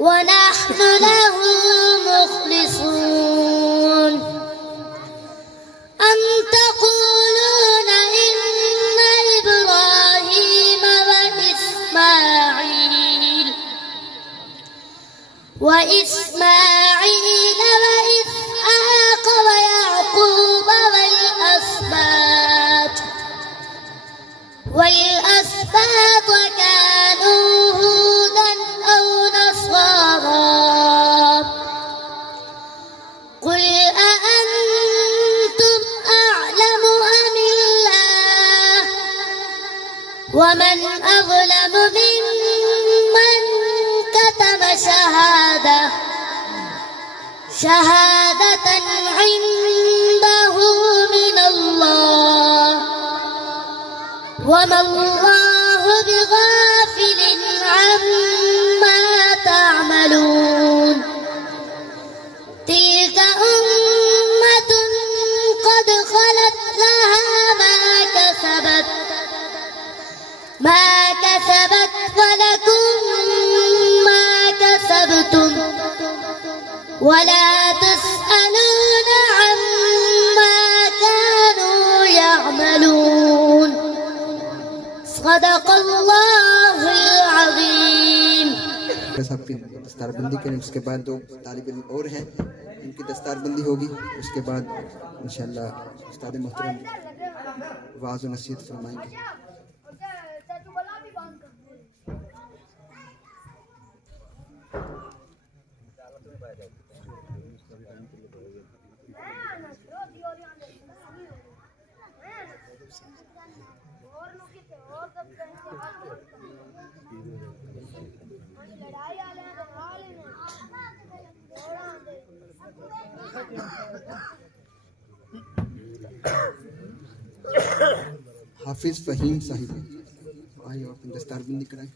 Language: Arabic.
ونحن له مخلصون أم تقولون إن إبراهيم وإسماعيل وإسحاق ويعقوب والأسباط كانوا هودا أو نصارى قل أأنتم أعلم أم الله ومن أظلم ممن كتم شهادة عنده من الله وما الله بغافل عما تعملون تلك أمة قد خلت لها ما كسبت ولكم ما كسبتم ولا تسألون عما كانوا يعملون صدق الله العظيم. सबकी दस्तारबंदी करें, उसके बाद दो तालिब इल्म और हैं, इनकी दस्तारबंदी होगी। उसके बाद इंशाअल्लाह उस्ताद मोहतरम वाज़ व नसीहत फरमाएंगे। हाफिज फहीम साहिब आइए और दस्तारबंदी कराएं।